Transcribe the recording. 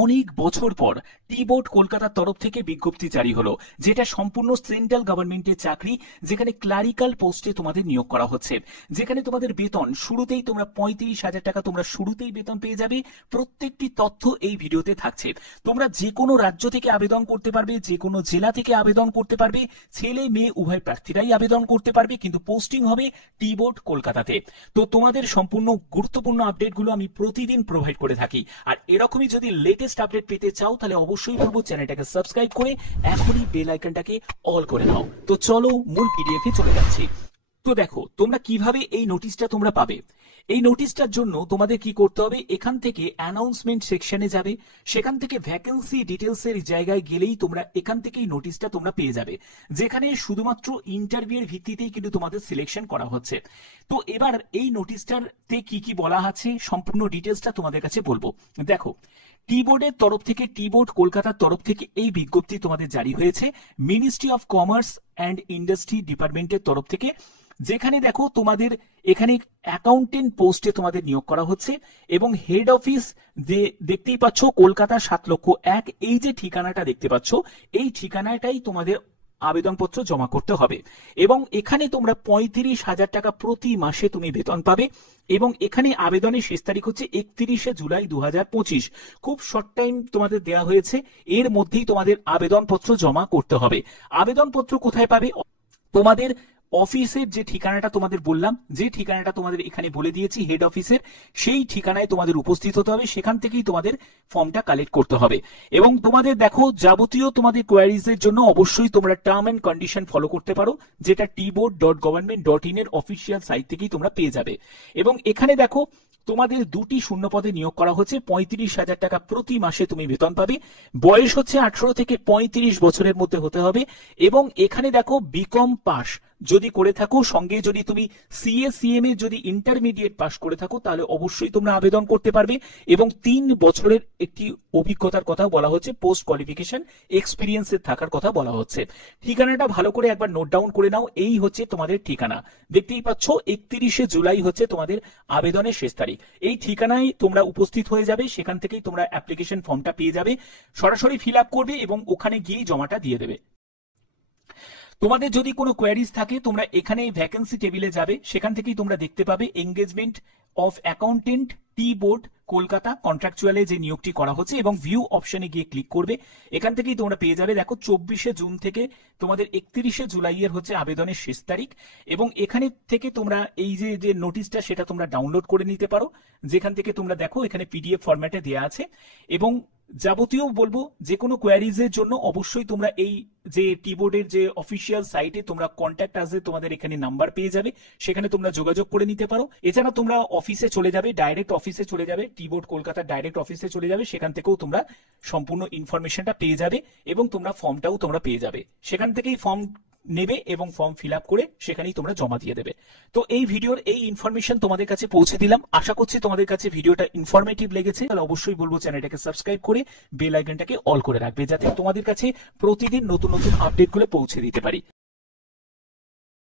অনেক বছর পর টি বোর্ড কলকাতার তরফ থেকে বিজ্ঞপ্তি জারি হলো, যেটা সম্পূর্ণ সেন্ট্রাল গভর্নমেন্টের চাকরি, যেখানে ক্লারিক্যাল পোস্টে তোমাদের নিয়োগ করা হচ্ছে, যেখানে তোমাদের বেতন শুরুতেই তোমরা 35,000 টাকা তোমরা শুরুতেই বেতন পেয়ে যাবে। প্রত্যেকটি তথ্য এই ভিডিওতে থাকছে। তোমরা যে কোনো রাজ্য থেকে আবেদন করতে পারবে, যে কোনো জেলা থেকে আবেদন করতে পারবে, ছেলে মেয়ে উভয় প্রার্থীরাই আবেদন করতে পারবে, কিন্তু পোস্টিং হবে টি বোর্ড কলকাতাতে। তো তোমাদের সম্পূর্ণ গুরুত্বপূর্ণ আপডেটগুলো আমি প্রতিদিন প্রোভাইড করে থাকি। আর এরকমই যদি লেটেস্ট আপডেট পেতে চাও তাহলে অবশ্যই বলবো চ্যানেলটাকে সাবস্ক্রাইব করে এখনই বেল আইকনটাকে অল করে নাও। তো চলো মূল পিডিএফে চলে যাচ্ছি। তো দেখো তোমরা কিভাবে এই নোটিশটা তোমরা পাবে। এই নোটিশটার জন্য তোমাদের কি করতে হবে, এখান থেকে অ্যানাউন্সমেন্ট সেকশনে যাবে, সেখান থেকে ভ্যাকেন্সি ডিটেলসের জায়গায় গেলেই তোমরা এখান থেকেই নোটিশটা তোমরা পেয়ে যাবে, যেখানে শুধুমাত্র ইন্টারভিউর ভিত্তিতেই কিন্তু তোমাদের সিলেকশন করা হচ্ছে। তো এবার এই নোটিশটাতে কি কি বলা আছে সম্পূর্ণ ডিটেলসটা তোমাদের কাছে বলবো। দেখো, টি বোর্ডের তরফ থেকে, টি বোর্ড কলকাতার তরফ থেকে এই বিজ্ঞপ্তি তোমাদের জারি হয়েছে ministry of commerce and industry ডিপার্টমেন্টের তরফ থেকে, যেখানে দেখো তোমাদের এখানে অ্যাকাউন্টেন্ট পোস্টে তোমাদের নিয়োগ করা হচ্ছে এবং হেড অফিস যে দেখতেই পাচ্ছ কলকাতা 7,01,000, এই যে ঠিকানাটা দেখতে পাচ্ছ এই ঠিকানাটাই তোমাদের আবেদনপত্র জমা করতে হবে। এবং এখানে তোমরা 35,000 টাকা প্রতি মাসে তুমি বেতন পাবে। এবং এখানে আবেদনের শেষ তারিখ হচ্ছে 31শে জুলাই 2025। খুব শর্ট টাইম তোমাদের দেওয়া হয়েছে, এর মধ্যেই তোমাদের আবেদনপত্র জমা করতে হবে। আবেদনপত্র কোথায় পাবে? তোমাদের অফিসের যে ঠিকানাটা তোমাদের বললাম, যে ঠিকানাটা তোমাদের এখানে বলে দিয়েছি হেড অফিসের, সেই ঠিকানায় তোমাদের উপস্থিত হতে হবে। সেখান থেকেই তোমাদের ফর্মটা কালেক্ট করতে হবে। এবং তোমাদের দেখো যাবতীয় তোমাদের কোয়ারিজ এর জন্য অবশ্যই তোমরা টার্ম এন্ড কন্ডিশন ফলো করতে পারো, যেটা tboard.government.in এর অফিসিয়াল সাইট থেকেই তোমরা পেয়ে যাবে। এবং এখানে দেখো তোমাদের দুটি শূন্য পদে নিয়োগ করা হচ্ছে, 35,000 টাকা প্রতি মাসে তুমি বেতন পাবে। বয়স হচ্ছে 18 থেকে 35 বছরের মধ্যে হতে হবে। এবং এখানে দেখো বিকম পাস যদি করে থাকো, সঙ্গে যদি তুমি সিএসিএম এর যদি ইন্টারমিডিয়েট পাস করে থাকো তাহলে অবশ্যই তোমরা আবেদন করতে পারবে। এবং 3 বছরের একটি অভিজ্ঞতার কথা বলা হচ্ছে, পোস্ট কোয়ালিফিকেশন এক্সপিরিয়েন্সের থাকার কথা বলা হচ্ছে। ঠিকানাটা ভালো করে একবার নোট ডাউন করে নাও, এই হচ্ছে তোমাদের ঠিকানা। দেখতেই পাচ্ছ 31শে জুলাই হচ্ছে তোমাদের আবেদনের শেষ তারিখ। এই ঠিকানায় তোমরা উপস্থিত হয়ে যাবে, সেখান থেকেই তোমরা অ্যাপ্লিকেশন ফর্মটা পেয়ে যাবে, সরাসরি ফিল আপ করবে এবং ওখানে গিয়েই জমাটা দিয়ে দেবে। তোমাদের যদি কোনো কোয়ারিজ থাকে তোমরা এখানে ভ্যাকেন্সি টেবিলে যাবে, সেখান থেকেই তোমরা দেখতে পাবে এঙ্গেজমেন্ট অফ অ্যাকাউন্টেন্ট টি বোর্ড কলকাতা কন্ট্রাকচুয়ালে যে নিয়োগটি করা হচ্ছে, এবং ভিউ অপশনে গিয়ে ক্লিক করবে। এখান থেকেই তোমরা পেয়ে যাবে। দেখো 24শে জুন থেকে তোমাদের 31শে জুলাইয়ের হচ্ছে আবেদনের শেষ তারিখ। এবং এখানে থেকে তোমরা এই যে নোটিশটা সেটা তোমরা ডাউনলোড করে নিতে পারো, যেখান থেকে তোমরা দেখো এখানে পিডিএফ ফরম্যাটে দেওয়া আছে। এবং যাবতীয় বলবো যে কোনো কোয়ারিজের জন্য অবশ্যই তোমরা এই যে টি বোর্ডের যে অফিসিয়াল সাইটে তোমরা কন্ট্যাক্ট আসে, তোমাদের এখানে নাম্বার পেয়ে যাবে, সেখানে তোমরা যোগাযোগ করে নিতে পারো। এছাড়া তোমরা অফিসে চলে যাবে, ডাইরেক্ট অফিসে চলে যাবে, টি বোর্ড কলকাতার ডাইরেক্ট অফিসে চলে যাবে, সেখান থেকেও তোমরা সম্পূর্ণ ইনফরমেশনটা পেয়ে যাবে এবং তোমরা ফর্মটাও তোমরা পেয়ে যাবে। সেখান থেকেই ফর্ম নেবে এবং ফর্ম ফিল আপ করে সেখানেই তোমরা জমা দিয়ে দেবে। তো এই ভিডিওর এই ইনফরমেশন তোমাদের কাছে পৌঁছে দিলাম। আশা করছি তোমাদের কাছে ভিডিওটা ইনফরমেটিভ লেগেছে। তাহলে অবশ্যই বলবো চ্যানেলটাকে সাবস্ক্রাইব করে বেল আইকনটাকে অল করে রাখবে, যাতে তোমাদের কাছে প্রতিদিন নতুন নতুন আপডেটগুলো পৌঁছে দিতে পারি।